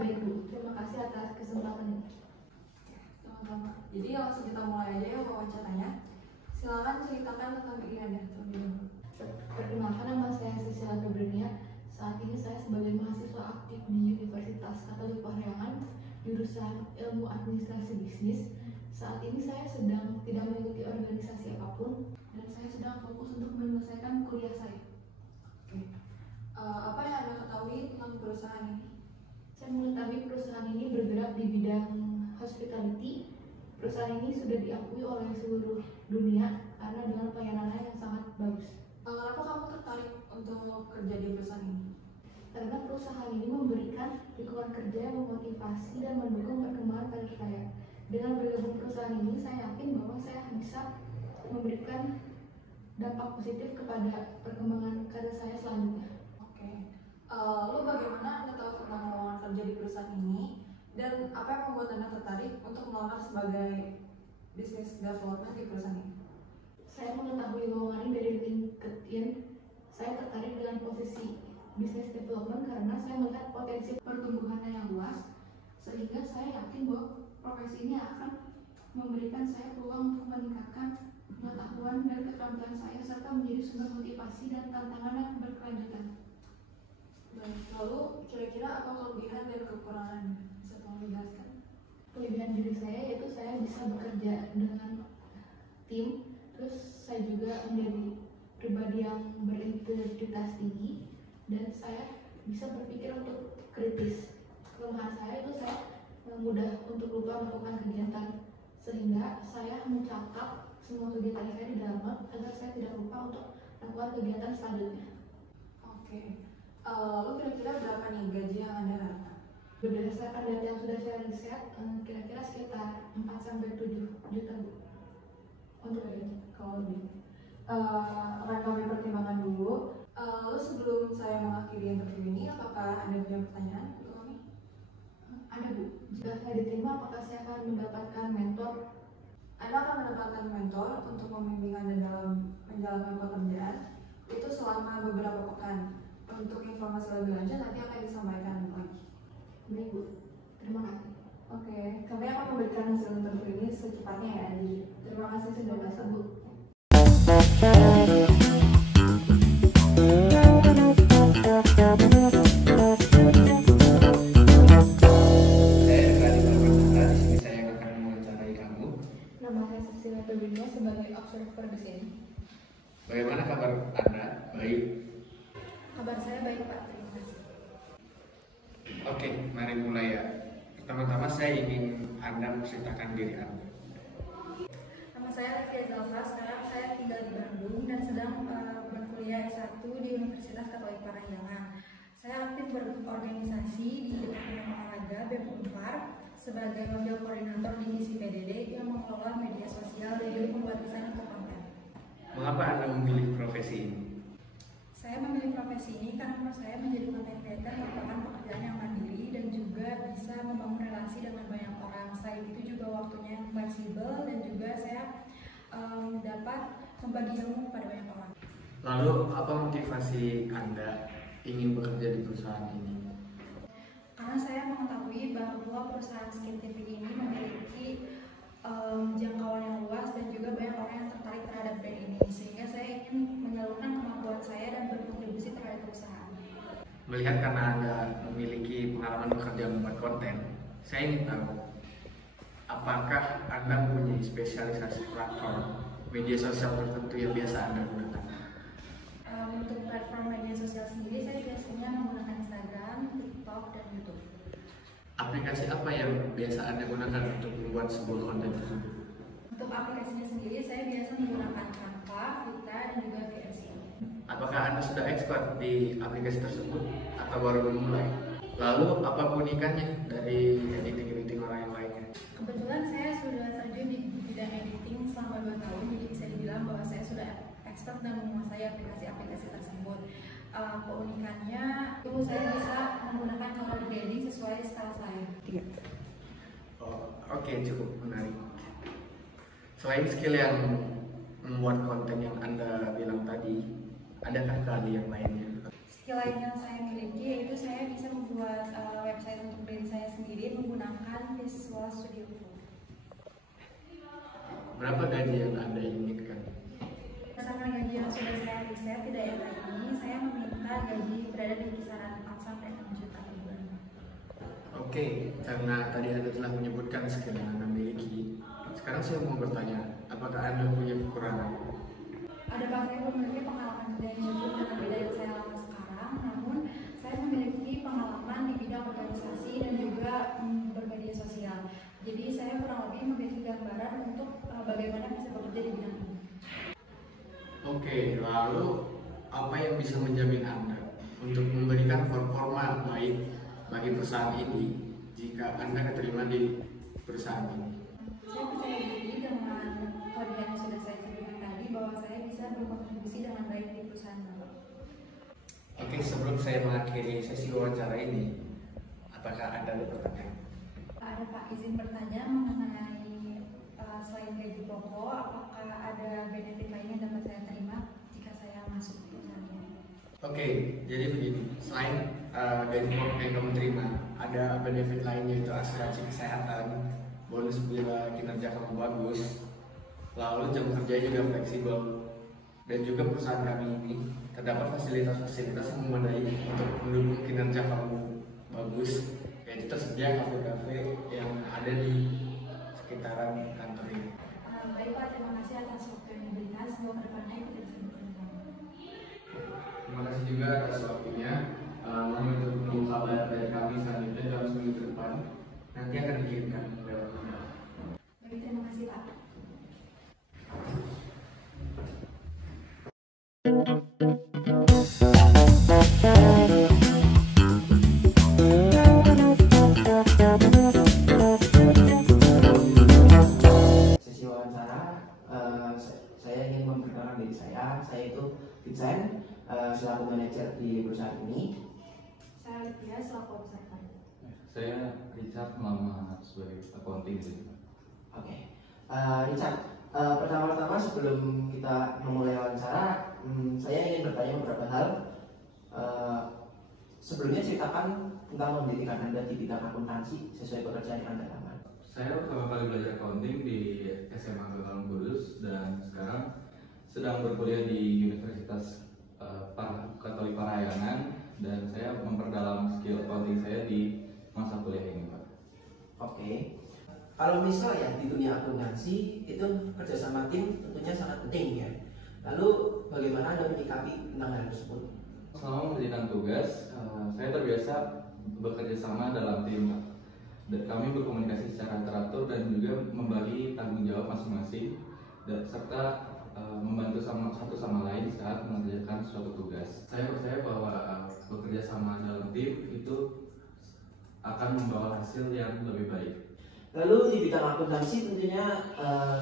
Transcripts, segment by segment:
baik Bu, terima kasih atas kesempatan ini. Sama-sama. Jadi langsung kita mulai aja ya wawancaranya. Silakan ceritakan tentang diri Anda terlebih dahulu. Perkenalkan, nama saya Sisilia Febrinia. Saat ini saya sebagai mahasiswa aktif di Universitas Katolik Parahyangan, jurusan Ilmu Administrasi Bisnis. Saat ini saya sedang tidak mengikuti organisasi apapun dan saya sedang fokus untuk menyelesaikan kuliah saya. Oke. Apa yang Anda ketahui tentang perusahaan ini? Saya mengetahui perusahaan ini bergerak di bidang hospitality. Perusahaan ini sudah diakui oleh seluruh dunia karena dengan pelayanannya yang sangat bagus. Kenapa kamu tertarik untuk kerja di perusahaan ini? Karena perusahaan ini memberikan lingkungan kerja yang memotivasi dan mendukung perkembangan karir saya. Dengan bergabung perusahaan ini, saya yakin bahwa saya bisa memberikan dampak positif kepada perkembangan karir saya selanjutnya. Oke. Lalu bagaimana Anda tahu tentang lowongan kerja di perusahaan ini? Dan apa yang membuat Anda tertarik untuk melamar sebagai business development di perusahaan ini? Saya mengetahui lowongan ini dari LinkedIn. Saya tertarik dengan posisi business development karena saya melihat potensi pertumbuhannya yang luas, sehingga saya yakin bahwa profesi ini akan memberikan saya peluang untuk meningkatkan pengetahuan dan keterampilan saya serta menjadi sumber motivasi dan tantangan yang berkelanjutan. Baik, lalu kira-kira apa kelebihan dan kekurangan? Bisa tolong dijelaskan? Kelebihan diri saya yaitu saya bisa bekerja dengan tim, terus saya juga menjadi pribadi yang berintegritas tinggi dan saya bisa berpikir untuk kritis. Kelemahan saya itu saya mudah untuk lupa melakukan kegiatan, sehingga saya mencatat semua kegiatan saya di dalam agar saya tidak lupa untuk melakukan kegiatan selanjutnya. Oke. Lalu kira-kira berapa nih gaji yang Anda harapkan? Berdasarkan data yang sudah saya riset, kira-kira sekitar 4-7 juta Bu. Untuk gaji, kalau lebih. Akan kami pertimbangkan dulu. Lalu sebelum saya mengakhiri interview ini, apakah Anda punya pertanyaan untuk kami? Ada Bu. Jika saya diterima, apakah saya akan mendapatkan mentor? Anda akan mendapatkan mentor untuk membimbing Anda dalam menjalankan pekerjaan itu selama beberapa pekan. Untuk informasi lebih lanjut nanti akan disampaikan lagi. Baik Bu, terima kasih. Oke, kami akan memberikan hasil interview ini secepatnya ya. Jadi terima kasih sudah masuk Bu. Sebagai observer di sini. Bagaimana kabar Anda? Baik. Kabar saya baik Pak, terima kasih. Oke, mari mulai ya. Pertama-tama saya ingin Anda menceritakan diri Anda. Nama saya Levia Zalfa, sekarang saya tinggal di Bandung dan sedang berkuliah S1 di Universitas Katolik Parahyangan. Saya aktif berorganisasi di Departemen Olahraga BEM Unpar sebagai wakil koordinator divisi PDD yang mengelola media sosial dan juga membuat desain untuk konten. Mengapa Anda memilih profesi ini? Saya memilih profesi ini karena menurut saya menjadi content creator merupakan pekerjaan yang mandiri dan juga bisa membangun relasi dengan banyak orang. Selain itu juga waktunya yang fleksibel dan juga saya dapat membagi ilmu kepada banyak orang. Lalu apa motivasi Anda ingin bekerja di perusahaan ini? Karena saya mengetahui bahwa perusahaan Skintific ini memiliki jangkauan yang luas dan juga banyak orang yang tertarik terhadap brand ini, sehingga saya ingin menyalurkan kemampuan saya dan berkontribusi terhadap perusahaan. Melihat karena Anda memiliki pengalaman bekerja membuat konten, saya ingin tahu apakah Anda mempunyai spesialisasi platform media sosial tertentu yang biasa Anda gunakan? Untuk platform media sosial sendiri, saya biasanya menggunakan Instagram, TikTok, dan YouTube. Aplikasi apa yang biasa Anda gunakan untuk membuat sebuah konten tersebut? Untuk aplikasinya sendiri, saya biasa menggunakan Canva, Vita, dan juga VSC. Apakah Anda sudah expert di aplikasi tersebut atau baru memulai? Lalu apa keunikannya dari editing orang yang lainnya? Kebetulan saya sudah terjun di bidang editing selama 2 tahun, jadi bisa dibilang bahwa saya sudah expert dan menguasai aplikasi-aplikasi tersebut. Keunikannya itu saya bisa menggunakan color grading sesuai style saya. Oke, cukup menarik. Selain skill yang membuat konten yang Anda bilang tadi, adakah keahlian lainnya? skill lain yang saya miliki yaitu saya bisa membuat website untuk diri saya sendiri menggunakan Visual Studio Code. Berapa gaji yang Anda inginkan? Berdasarkan gaji yang sudah saya riset di daerah ini, saya meminta gaji berada di kisaran 4 sampai 6 juta per bulan. Oke, karena tadi Anda telah menyebutkan skill yang Anda miliki, sekarang saya mau bertanya, apakah Anda punya kekurangan? Adakah saya memiliki pengalaman kerja yang cukup dengan beda yang saya lakukan sekarang, namun saya memiliki pengalaman di bidang organisasi dan juga bermedia sosial. Jadi saya kurang lebih memiliki gambaran untuk bagaimana bisa bekerja di bidang ini. Oke, lalu apa yang bisa menjamin Anda untuk memberikan performa baik bagi perusahaan ini jika Anda diterima di perusahaan ini? Saya percaya diri dengan kelebihan yang sudah saya sebutkan tadi bahwa saya bisa berkontribusi dengan baik di perusahaan Bapak. Oke, sebelum saya mengakhiri sesi wawancara ini, apakah Anda ada pertanyaan? Ada Pak, izin bertanya mengenai selain gaji pokok, apakah ada benefit lain yang dapat saya terima jika saya masuk ke perusahaan ini? Oke, jadi begini, selain gaji pokok yang kamu terima, ada benefit lainnya yaitu asuransi kesehatan, bonus bila kinerja kamu bagus, lalu jam kerja juga fleksibel, dan juga perusahaan kami ini terdapat fasilitas-fasilitas yang memadai untuk mendukung kinerja kamu bagus, yaitu tersedia kafe-kafe yang ada di sekitaran kantor ini. Baik Pak, terima kasih atas waktu yang diberikan. Semoga kedepannya kita bisa bersama. Terima kasih juga atas waktunya. Mohon untuk menunggu kabar dari kami selanjutnya dalam seminggu ke depan. Nanti akan dikirimkan lewat email. Baik, terima kasih Pak. Sesi wawancara, saya ingin memperkenalkan diri saya itu Vincent, selaku manajer di perusahaan ini. Saya Lipia, selaku observer. Saya Richard, melamar sebagai accounting gitu. Oke, Richard, pertama-tama sebelum kita memulai wawancara, saya ingin bertanya beberapa hal. Sebelumnya ceritakan tentang pendidikan Anda di bidang akuntansi sesuai pekerjaan yang Anda lamar. Saya pertama kali belajar accounting di SMA Galang Kudus dan sekarang sedang berkuliah di Universitas Katolik Parahyangan, dan saya memperdalam skill accounting saya di masa kuliah ini, Pak. Oke, kalau misal ya di dunia akuntansi itu kerjasama tim tentunya sangat penting ya. Lalu bagaimana Anda menyikapi tentang hal tersebut? Selama mengerjakan tugas, saya terbiasa bekerja sama dalam tim, Pak. Dan kami berkomunikasi secara teratur dan juga membagi tanggung jawab masing-masing, dan serta membantu satu sama lain saat mengerjakan suatu tugas. Saya percaya bahwa bekerja sama dalam tim itu akan membawa hasil yang lebih baik. Lalu di bidang akuntansi tentunya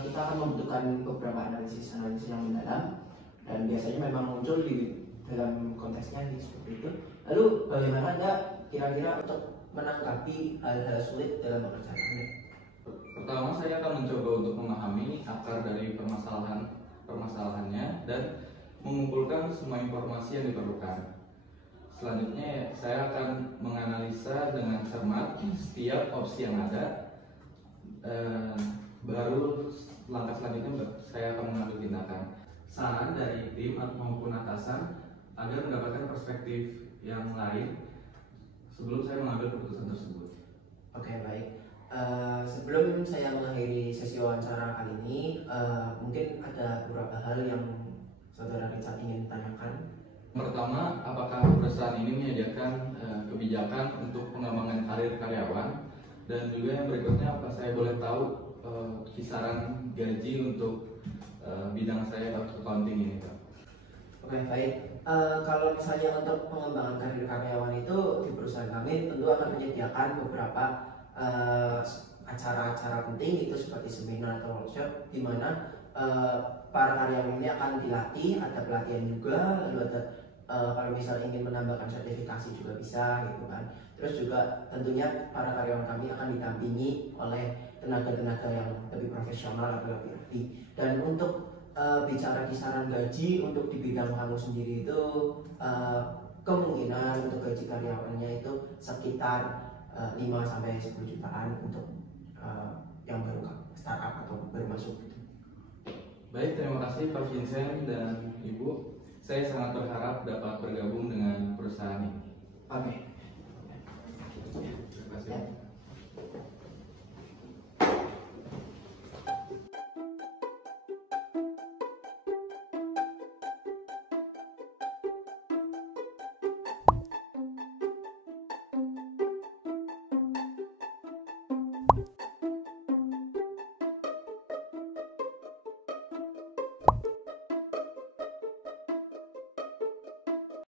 kita akan membutuhkan beberapa analisis yang mendalam, dan biasanya memang muncul di dalam konteksnya seperti itu. Lalu bagaimana Anda kira-kira untuk menanggapi hal-hal sulit dalam pekerjaan Anda? Pertama, saya akan mencoba untuk memahami akar dari permasalahannya dan mengumpulkan semua informasi yang diperlukan. Selanjutnya, saya akan menganalisa dengan cermat setiap opsi yang ada. Baru langkah selanjutnya saya akan mengambil tindakan. Saran dari tim maupun atasan agar mendapatkan perspektif yang lain sebelum saya mengambil keputusan tersebut. Oke, baik. Sebelum saya mengakhiri sesi wawancara kali ini, mungkin ada beberapa hal yang saudara Richard ingin tanyakan. Pertama, apakah perusahaan ini menyediakan kebijakan untuk pengembangan karir karyawan? Dan juga yang berikutnya, apa saya boleh tahu kisaran gaji untuk bidang saya accounting ini, Pak? Oke, baik. Kalau misalnya untuk pengembangan karir karyawan itu di perusahaan kami tentu akan menyediakan beberapa acara-acara penting itu seperti seminar atau workshop di mana para karyawan ini akan dilatih, ada pelatihan juga, lalu ada kalau misalnya ingin menambahkan sertifikasi juga bisa gitu kan. Terus juga tentunya para karyawan kami akan didampingi oleh tenaga-tenaga yang lebih profesional atau lebih ahli. Dan untuk bicara kisaran gaji untuk di bidang kamu sendiri itu kemungkinan untuk gaji karyawannya itu sekitar 5 sampai 10 jutaan untuk yang baru startup atau baru masuk gitu. Baik, terima kasih Pak Vincent dan Ibu. Saya sangat berharap dapat bergabung dengan perusahaan ini. Oke.